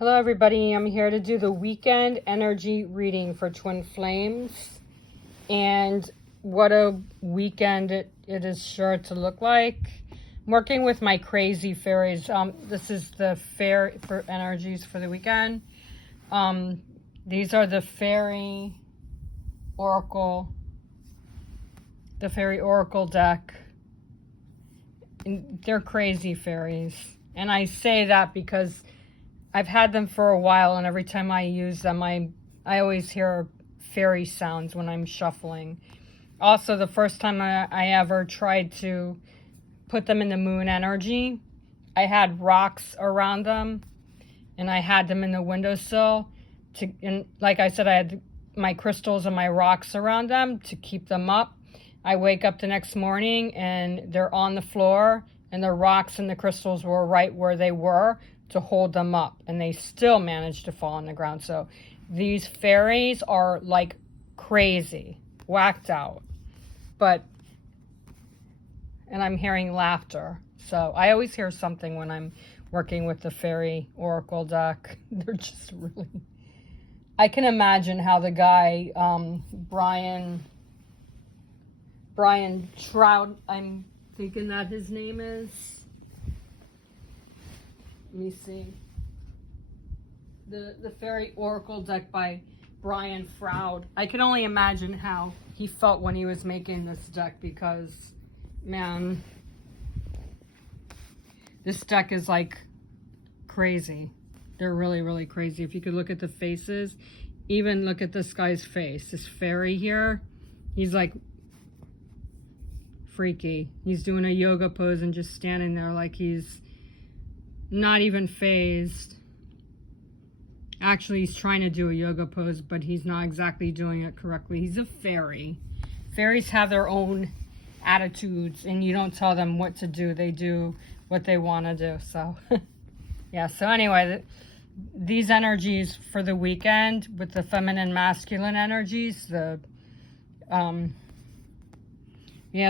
Hello everybody, I'm here to do the weekend energy reading for Twin Flames. And what a weekend it is sure to look like. I'm working with my crazy fairies. This is the fairy for energies for the weekend. These are the fairy oracle deck. And they're crazy fairies. And I say that because I've had them for a while, and every time I use them, I always hear fairy sounds when I'm shuffling. Also, the first time I ever tried to put them in the moon energy, I had rocks around them, and I had them in the windowsill. And like I said, I had my crystals and my rocks around them to keep them up. I wake up the next morning, and they're on the floor, and the rocks and the crystals were right where they were to hold them up, and they still managed to fall on the ground. So these fairies are like crazy, whacked out. And I'm hearing laughter. So I always hear something when I'm working with the fairy oracle deck. They're just really, I can imagine how the guy, Brian Trout, I'm thinking that his name is. Let me see. The Fairy Oracle deck by Brian Froud. I can only imagine how he felt when he was making this deck because, man, this deck is like crazy. They're really, really crazy. If you could look at the faces, even look at this guy's face. This fairy here, he's like freaky. He's doing a yoga pose and just standing there like he's not even phased. Actually, he's trying to do a yoga pose, but he's not exactly doing it correctly. He's a fairy. Fairies have their own attitudes, and you don't tell them what to do. They do what they want to do. So, yeah. So anyway, these energies for the weekend with the feminine, masculine energies. You have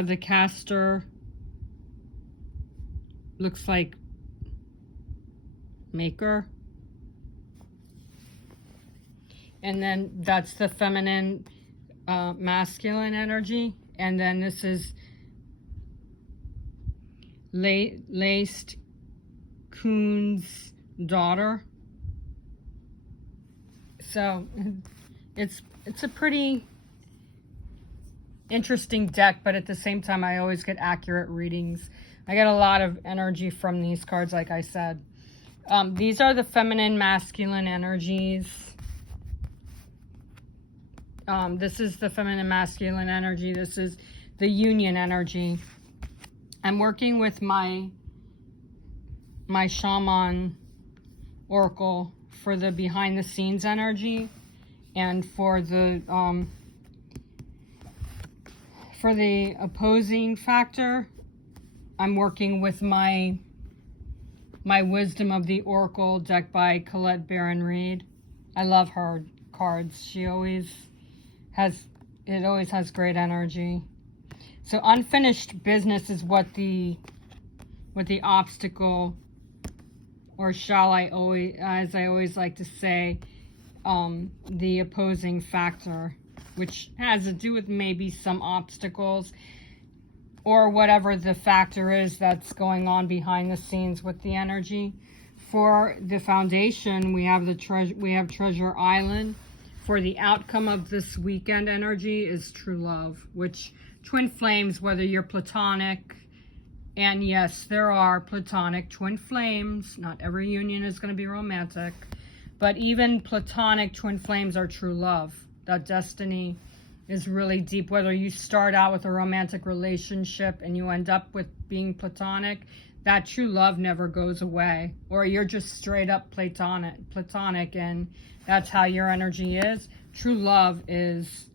the caster. Looks like maker, and then that's the feminine, masculine energy, and then this is laced coon's daughter. So it's a pretty interesting deck, but at the same time I always get accurate readings. I get a lot of energy from these cards, like I said. These are the feminine, masculine energies. This is the feminine, masculine energy. This is the union energy. I'm working with my shaman oracle for the behind the scenes energy, and for the opposing factor, I'm working with my Wisdom of the Oracle deck by Colette Baron Reed. I love her cards. She always has great energy. So unfinished business is what the obstacle, or shall I always, as I always like to say, the opposing factor, which has to do with maybe some obstacles or whatever the factor is that's going on behind the scenes with the energy. For the foundation, we have Treasure Island. For the outcome of this weekend energy is true love, which twin flames, whether you're platonic, and yes, there are platonic twin flames. Not every union is going to be romantic, but even platonic twin flames are true love. That destiny is really deep. Whether you start out with a romantic relationship and you end up with being platonic, that true love never goes away. Or you're just straight up platonic, and that's how your energy is. True love is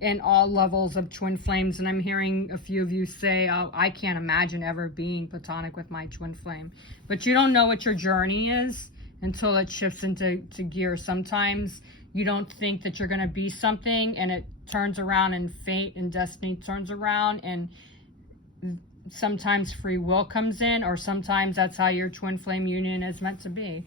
in all levels of twin flames. And I'm hearing a few of you say, oh, I can't imagine ever being platonic with my twin flame. But you don't know what your journey is until it shifts into gear. Sometimes you don't think that you're going to be something, and it turns around, and fate and destiny turns around, and sometimes free will comes in, or sometimes that's how your twin flame union is meant to be.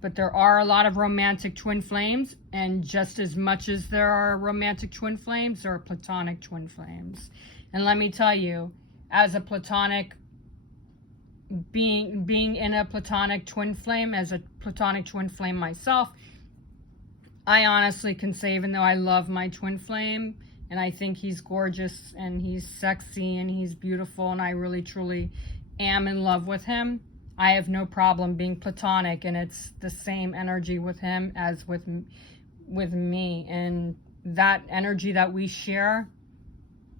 but there are a lot of romantic twin flames, and just as much as there are romantic twin flames, there are platonic twin flames. And let me tell you, as a platonic being in a platonic twin flame, as a platonic twin flame myself, I honestly can say, even though I love my twin flame and I think he's gorgeous and he's sexy and he's beautiful and I really truly am in love with him, I have no problem being platonic, and it's the same energy with him as with me. And that energy that we share,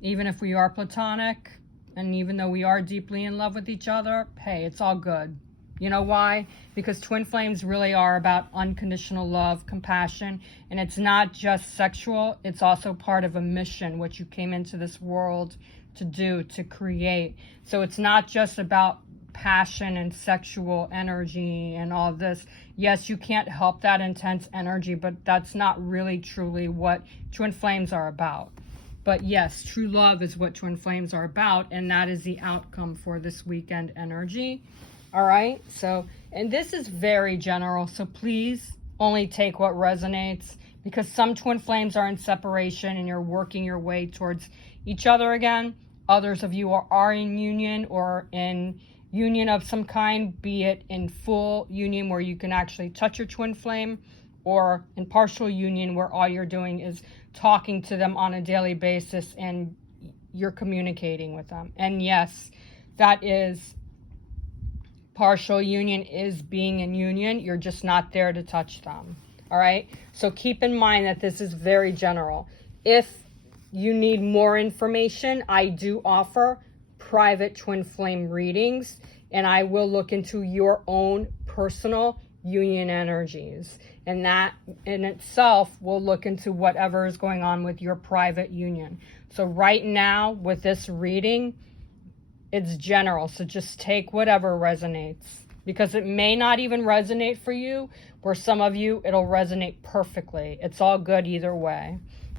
even if we are platonic and even though we are deeply in love with each other, hey, it's all good. You know why? Because twin flames really are about unconditional love, compassion, and it's not just sexual, it's also part of a mission, what you came into this world to do, to create. So it's not just about passion and sexual energy and all this. Yes, you can't help that intense energy, but that's not really truly what twin flames are about. But yes, true love is what twin flames are about, and that is the outcome for this weekend energy. All right, so, and this is very general, so please only take what resonates, because some twin flames are in separation and you're working your way towards each other again. Others of you are in union or in union of some kind, be it in full union where you can actually touch your twin flame, or in partial union where all you're doing is talking to them on a daily basis and you're communicating with them. And yes, that is partial union, is being in union. You're just not there to touch them. All right. So keep in mind that this is very general. If you need more information, I do offer private twin flame readings, and I will look into your own personal union energies, and that in itself will look into whatever is going on with your private union. So right now with this reading, it's general, so just take whatever resonates, because it may not even resonate for you. For some of you, it'll resonate perfectly. It's all good either way.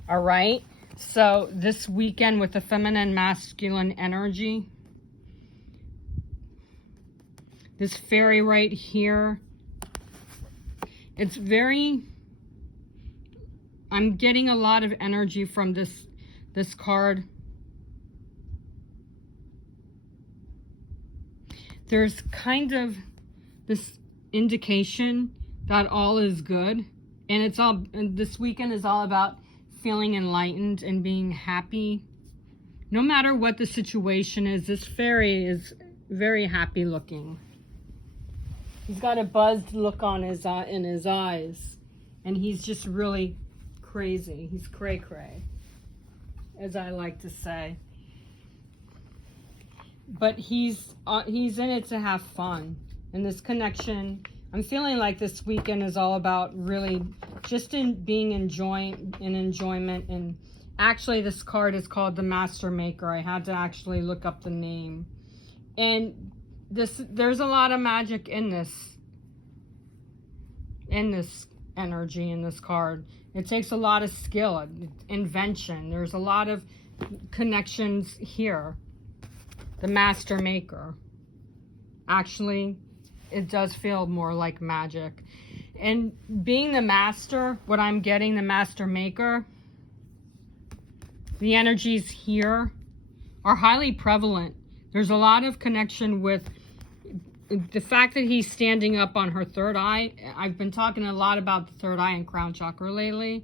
All right. So this weekend with the feminine masculine energy, this fairy right here, it's very, I'm getting a lot of energy from this card. There's kind of this indication that all is good, and this weekend is all about feeling enlightened and being happy. No matter what the situation is, this fairy is very happy looking. He's got a buzzed look on in his eyes, and he's just really crazy. He's cray-cray, as I like to say. But he's in it to have fun. And this connection, I'm feeling like this weekend is all about really just being enjoyment. And actually, this card is called the Master Maker. I had to actually look up the name. And there's a lot of magic in this energy, in this card. It takes a lot of skill, invention. There's a lot of connections here. The Master Maker. Actually, it does feel more like magic. And being the master, what I'm getting, the Master Maker, the energies here are highly prevalent. There's a lot of connection with the fact that he's standing up on her third eye. I've been talking a lot about the third eye and crown chakra lately.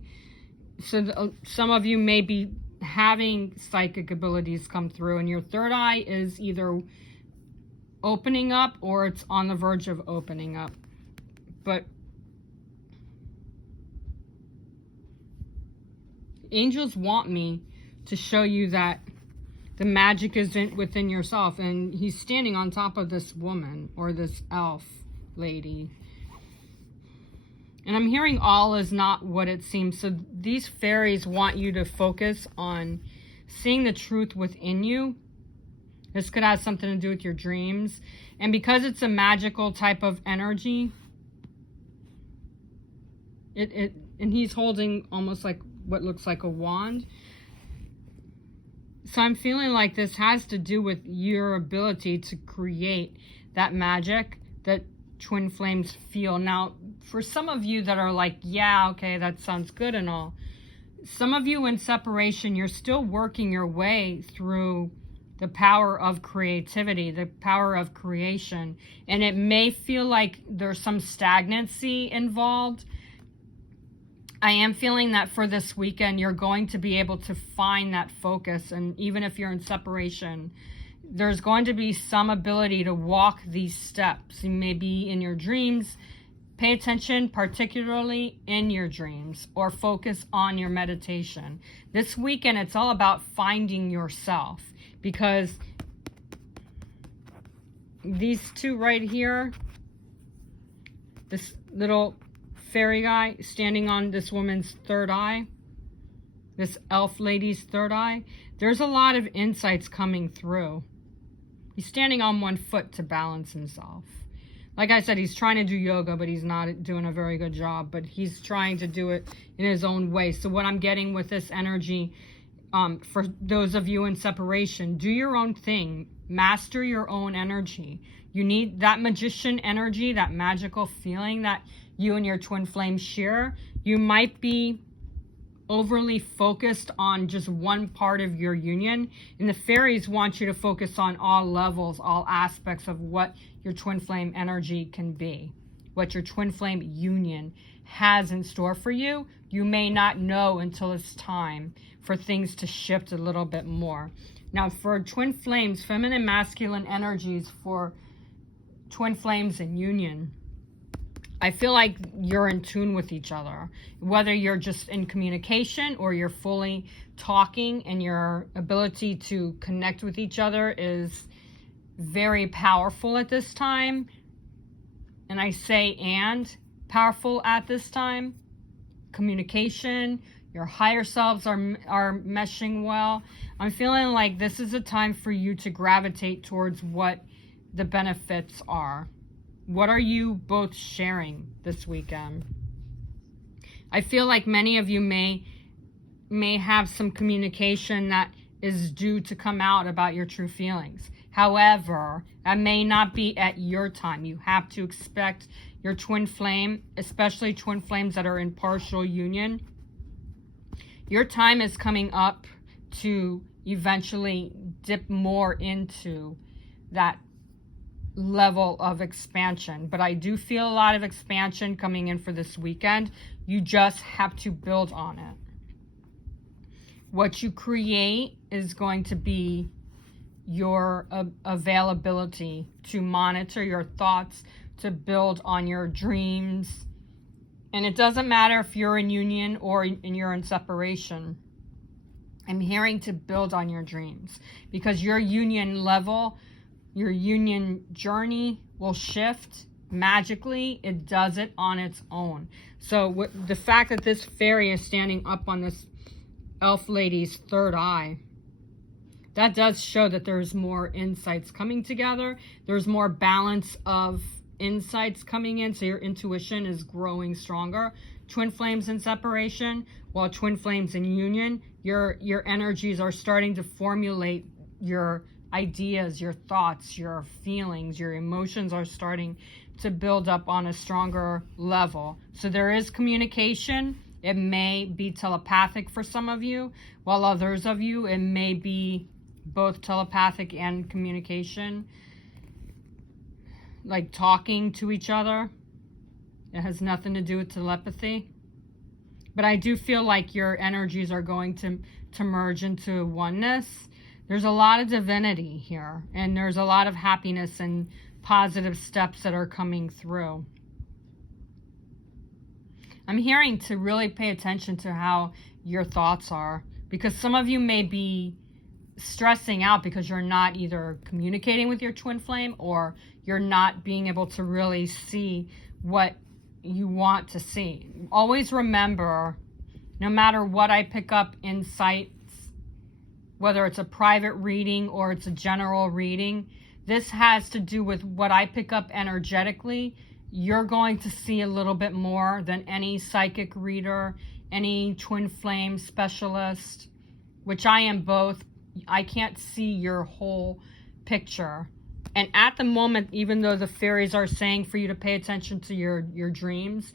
So some of you may be having psychic abilities come through, and your third eye is either opening up or it's on the verge of opening up. But angels want me to show you that the magic isn't within yourself. And he's standing on top of this woman, or this elf lady. And I'm hearing all is not what it seems. So these fairies want you to focus on seeing the truth within you. This could have something to do with your dreams. And because it's a magical type of energy, and he's holding almost like what looks like a wand. So I'm feeling like this has to do with your ability to create that magic that twin flames feel. Now, for some of you that are like, yeah, okay, that sounds good and all, some of you in separation, you're still working your way through the power of creativity, the power of creation. And it may feel like there's some stagnancy involved. I am feeling that for this weekend, you're going to be able to find that focus. And even if you're in separation, there's going to be some ability to walk these steps. You may be in your dreams. Pay attention, particularly in your dreams, or focus on your meditation. This weekend, it's all about finding yourself, because these two right here, this little fairy guy standing on this woman's third eye, this elf lady's third eye, there's a lot of insights coming through. He's standing on one foot to balance himself. Like I said, he's trying to do yoga, but he's not doing a very good job. But he's trying to do it in his own way. So what I'm getting with this energy, for those of you in separation, do your own thing. Master your own energy. You need that magician energy, that magical feeling that you and your twin flame share. You might be overly focused on just one part of your union, and the fairies want you to focus on all levels, all aspects of what your twin flame energy can be, what your twin flame union has in store for you. You may not know until it's time for things to shift a little bit more. Now, for twin flames, feminine, masculine energies for twin flames in union, I feel like you're in tune with each other, whether you're just in communication or you're fully talking, and your ability to connect with each other is very powerful at this time. And I say powerful at this time. Communication, your higher selves are meshing well. I'm feeling like this is a time for you to gravitate towards what the benefits are. What are you both sharing this weekend? I feel like many of you may have some communication that is due to come out about your true feelings. However, that may not be at your time. You have to expect your twin flame, especially twin flames that are in partial union. Your time is coming up to eventually dip more into that level of expansion. But I do feel a lot of expansion coming in for this weekend. You just have to build on it. What you create is going to be your availability to monitor your thoughts, to build on your dreams. And it doesn't matter if you're in union or you're in separation. I'm hearing to build on your dreams, because your union level, your union journey will shift magically. It does it on its own. So the fact that this fairy is standing up on this elf lady's third eye, that does show that there's more insights coming together. There's more balance of insights coming in, so your intuition is growing stronger. Twin flames in separation, while twin flames in union, your energies are starting to formulate your ideas, your thoughts, your feelings, your emotions are starting to build up on a stronger level. So there is communication. It may be telepathic for some of you, while others of you, it may be both telepathic and communication, like talking to each other. It has nothing to do with telepathy. But I do feel like your energies are going to merge into oneness. There's a lot of divinity here, and there's a lot of happiness and positive steps that are coming through. I'm hearing to really pay attention to how your thoughts are, because some of you may be stressing out because you're not either communicating with your twin flame, or you're not being able to really see what you want to see. Always remember, no matter what I pick up insights, whether it's a private reading or it's a general reading, this has to do with what I pick up energetically. You're going to see a little bit more than any psychic reader, any twin flame specialist, which I am both. I can't see your whole picture. And at the moment, even though the fairies are saying for you to pay attention to your dreams,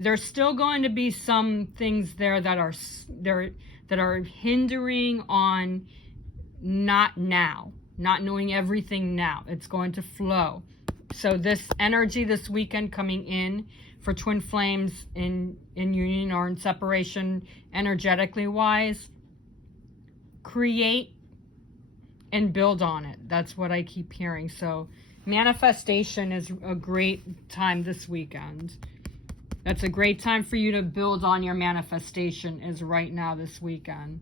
there's still going to be some things there that are hindering on not knowing everything now. It's going to flow. So this energy this weekend coming in for twin flames in union or in separation, energetically wise, create and build on it. That's what I keep hearing. So manifestation is a great time this weekend. That's a great time for you to build on your manifestation, is right now this weekend.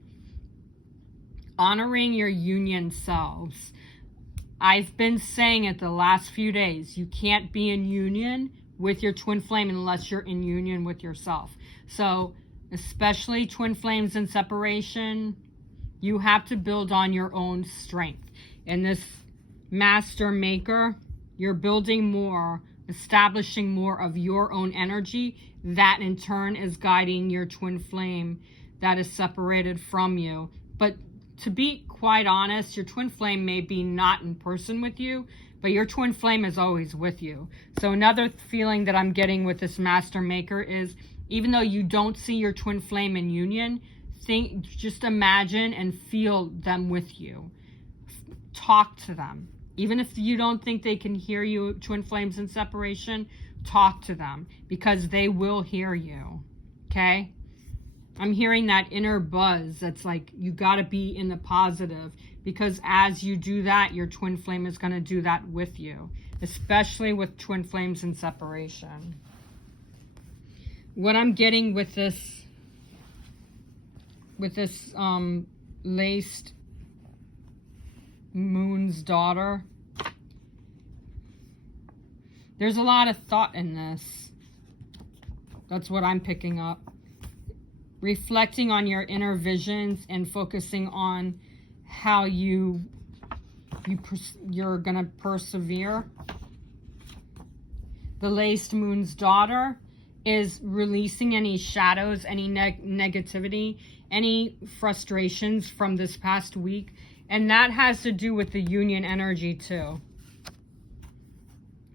Honoring your union selves. I've been saying it the last few days. You can't be in union with your twin flame unless you're in union with yourself. So especially twin flames in separation, you have to build on your own strength. In this master maker, you're building more, establishing more of your own energy. That in turn is guiding your twin flame that is separated from you. But to be quite honest, your twin flame may be not in person with you, but your twin flame is always with you. So another feeling that I'm getting with this master maker is, even though you don't see your twin flame in union, just imagine and feel them with you. Talk to them. Even if you don't think they can hear you, twin flames in separation, talk to them, because they will hear you. Okay? I'm hearing that inner buzz that's like, you got to be in the positive, because as you do that, your twin flame is going to do that with you, especially with twin flames in separation. What I'm getting with this laced moon's daughter, there's a lot of thought in this. That's what I'm picking up. Reflecting on your inner visions and focusing on how you're gonna persevere. The laced moon's daughter is releasing any shadows, any negativity, any frustrations from this past week. And that has to do with the union energy too.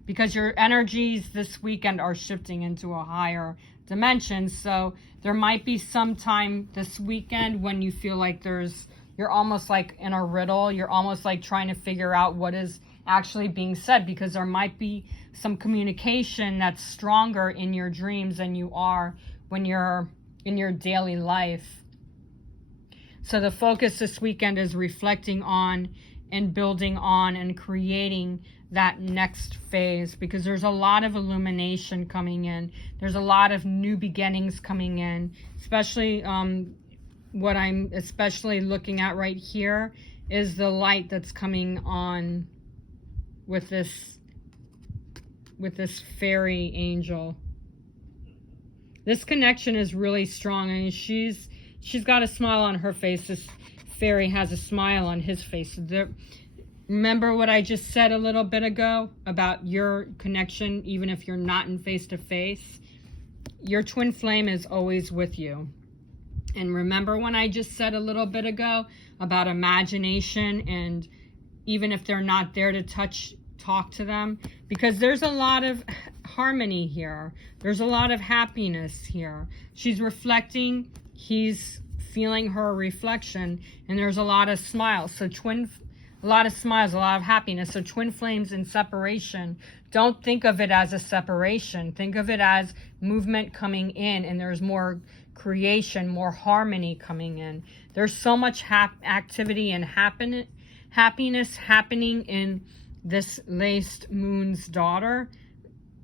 Because your energies this weekend are shifting into a higher dimension. So there might be some time this weekend when you feel like you're almost like in a riddle. You're almost like trying to figure out what is actually being said, because there might be some communication that's stronger in your dreams than you are when you're in your daily life. So the focus this weekend is reflecting on and building on and creating that next phase, because there's a lot of illumination coming in. There's a lot of new beginnings coming in, especially what I'm especially looking at right here is the light that's coming on with this fairy angel. This connection is really strong. I mean, she's got a smile on her face. This fairy has a smile on his face. Remember what I just said a little bit ago about your connection, even if you're not in face-to-face? Your twin flame is always with you. And remember when I just said a little bit ago about imagination, and even if they're not there to talk to them? Because there's a lot of harmony here. There's a lot of happiness here. She's reflecting, he's feeling her reflection, and there's a lot of smiles. So a lot of smiles, a lot of happiness. So twin flames in separation, don't think of it as a separation. Think of it as movement coming in, and there's more creation, more harmony coming in. There's so much activity and happiness happening in this laced moon's daughter.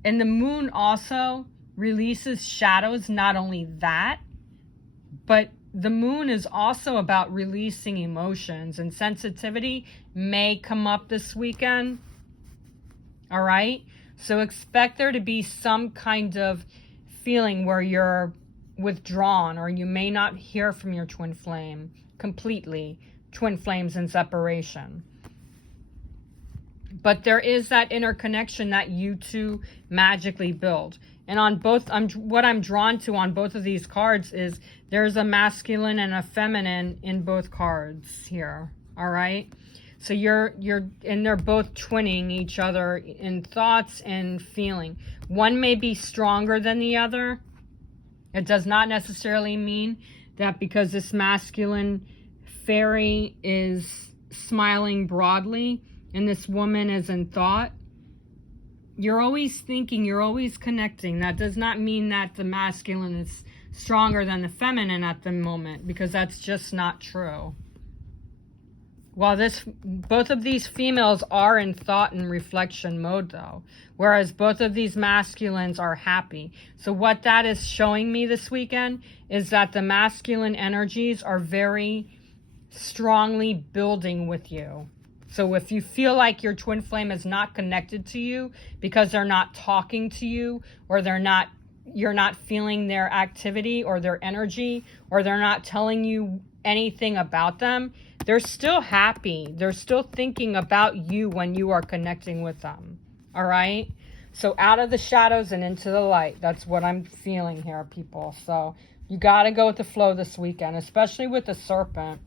And the moon also releases shadows. Not only that, but the moon is also about releasing emotions, and sensitivity may come up this weekend. All right? So expect there to be some kind of feeling where you're withdrawn, or you may not hear from your twin flame completely. Twin flames in separation. But there is that interconnection that you two magically build. And on both, what I'm drawn to on both of these cards is there's a masculine and a feminine in both cards here. All right. So and they're both twinning each other in thoughts and feeling. One may be stronger than the other. It does not necessarily mean that because this masculine fairy is smiling broadly and this woman is in thought. You're always thinking, you're always connecting. That does not mean that the masculine is stronger than the feminine at the moment, because that's just not true. While both of these females are in thought and reflection mode though, whereas both of these masculines are happy. So what that is showing me this weekend is that the masculine energies are very strongly building with you. So if you feel like your twin flame is not connected to you because they're not talking to you, or you're not feeling their activity or their energy, or they're not telling you anything about them, they're still happy. They're still thinking about you when you are connecting with them. All right? So out of the shadows and into the light. That's what I'm feeling here, people. So you got to go with the flow this weekend, especially with the serpent.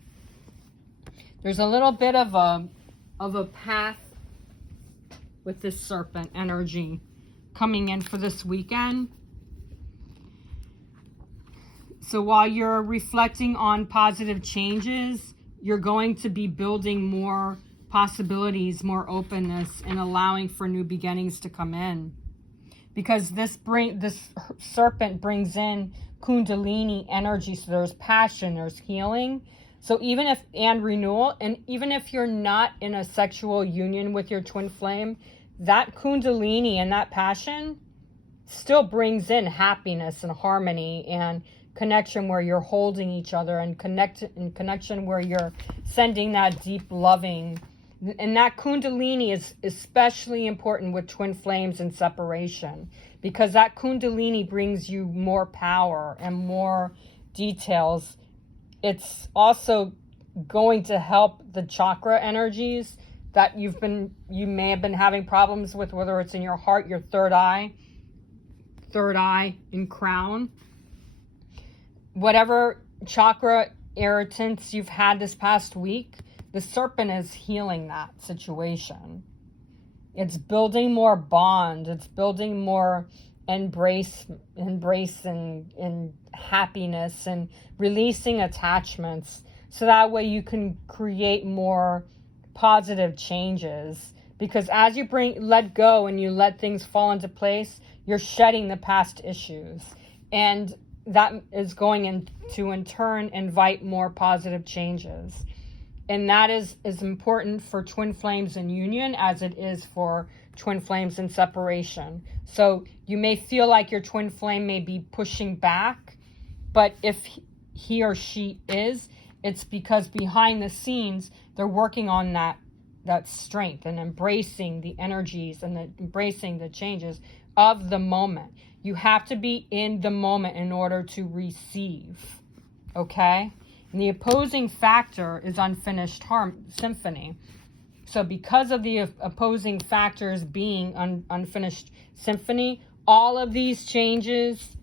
There's a little bit of a path with this serpent energy coming in for this weekend. So while you're reflecting on positive changes, you're going to be building more possibilities, more openness, and allowing for new beginnings to come in. Because this serpent brings in Kundalini energy. So there's passion, there's healing. So and renewal, and even if you're not in a sexual union with your twin flame, that Kundalini and that passion still brings in happiness and harmony and connection, where you're holding each other, and connection where you're sending that deep loving. And that Kundalini is especially important with twin flames and separation, because that Kundalini brings you more power and more details. It's also going to help the chakra energies that you may have been having problems with, whether it's in your heart, your third eye and crown. Whatever chakra irritants you've had this past week, the serpent is healing that situation. It's building more bond. It's building more embrace and happiness, and releasing attachments, so that way you can create more positive changes. Because as you let go and you let things fall into place, you're shedding the past issues, and that is going to in turn invite more positive changes. And that is as important for twin flames in union as it is for twin flames in separation. So you may feel like your twin flame may be pushing back, but if he or she is, it's because behind the scenes they're working on that strength and embracing the energies and embracing the changes of the moment. You have to be in the moment in order to receive, okay? And the opposing factor is unfinished symphony. So because of the opposing factors being unfinished symphony, all of these changes,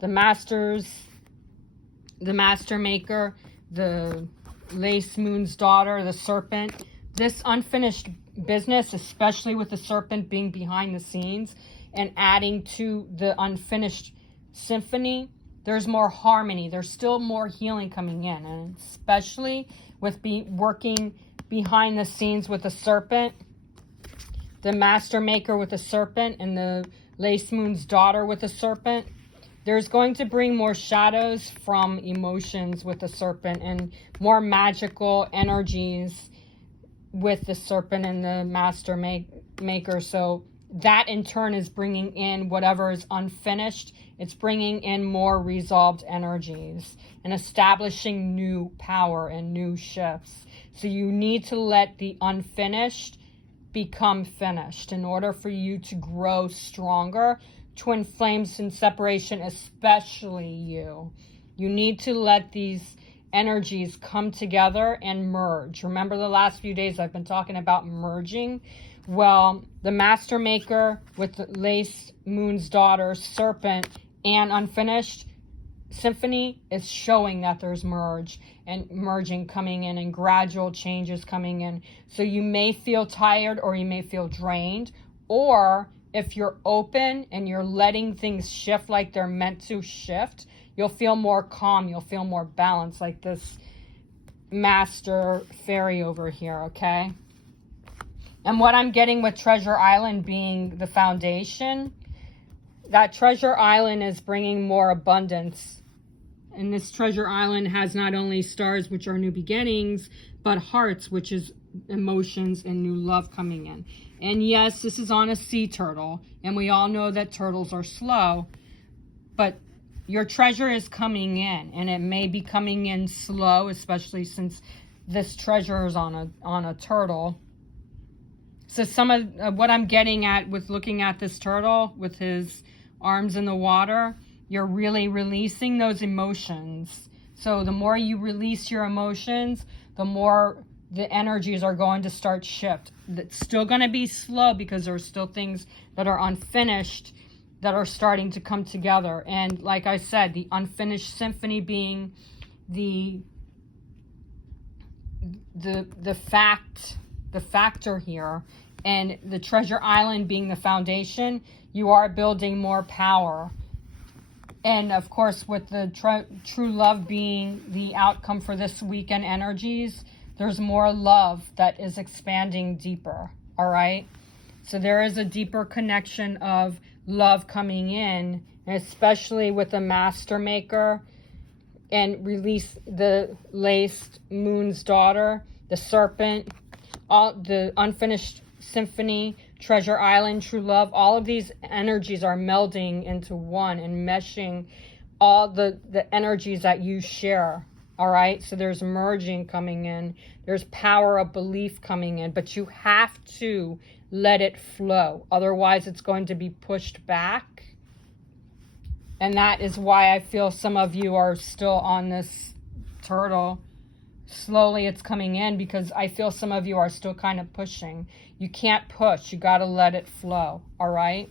the master maker, the lace moon's daughter, the serpent, this unfinished business, especially with the serpent being behind the scenes and adding to the unfinished symphony, there's more harmony. There's still more healing coming in, and especially with working behind the scenes with the serpent, the master maker with the serpent, and the lace moon's daughter with the serpent. There's going to bring more shadows from emotions with the serpent, and more magical energies with the serpent and the master maker. So that in turn is bringing in whatever is unfinished. It's bringing in more resolved energies and establishing new power and new shifts. So you need to let the unfinished become finished in order for you to grow stronger. Twin flames in separation, especially you. You need to let these energies come together and merge. Remember the last few days I've been talking about merging? Well, the master maker with the lace moon's daughter, serpent, and unfinished, symphony is showing that there's merging coming in and gradual changes coming in. So you may feel tired or you may feel drained, or if you're open and you're letting things shift like they're meant to shift, you'll feel more calm, you'll feel more balanced, like this master fairy over here, okay? And what I'm getting with Treasure Island being the foundation, that Treasure Island is bringing more abundance. And this Treasure Island has not only stars, which are new beginnings, but hearts, which is emotions and new love coming in. And yes, this is on a sea turtle, and we all know that turtles are slow, but your treasure is coming in, and it may be coming in slow, especially since this treasure is on a turtle. So some of what I'm getting at with looking at this turtle with his arms in the water, you're really releasing those emotions. So the more you release your emotions, the more the energies are going to start shift. It's still going to be slow because there's still things that are unfinished that are starting to come together. And like I said, the unfinished symphony being the factor here, and the Treasure Island being the foundation, you are building more power. And of course, with the true love being the outcome for this weekend energies, there's more love that is expanding deeper, all right? So there is a deeper connection of love coming in, and especially with the Master Maker, and release the laced Moon's Daughter, the Serpent, all the unfinished symphony, Treasure Island, true love. All of these energies are melding into one and meshing all the energies that you share. All right, so there's merging coming in. There's power of belief coming in, but you have to let it flow. Otherwise, it's going to be pushed back. And that is why I feel some of you are still on this turtle. Slowly it's coming in because I feel some of you are still kind of pushing. You can't push. You got to let it flow. All right.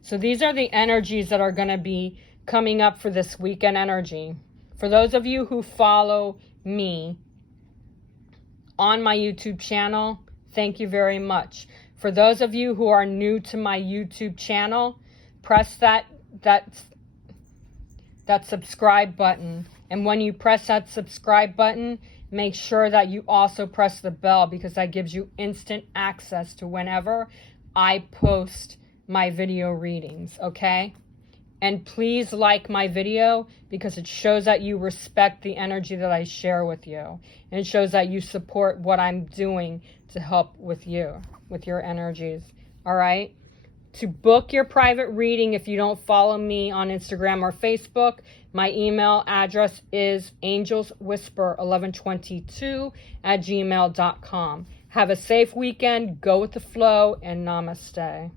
So these are the energies that are going to be coming up for this weekend energy. For those of you who follow me on my YouTube channel, thank you very much. For those of you who are new to my YouTube channel, press that subscribe button. And when you press that subscribe button, make sure that you also press the bell, because that gives you instant access to whenever I post my video readings, okay? And please like my video, because it shows that you respect the energy that I share with you. And it shows that you support what I'm doing to help with you, with your energies, all right? To book your private reading, if you don't follow me on Instagram or Facebook, my email address is angelswhisper1122@gmail.com. Have a safe weekend, go with the flow, and namaste.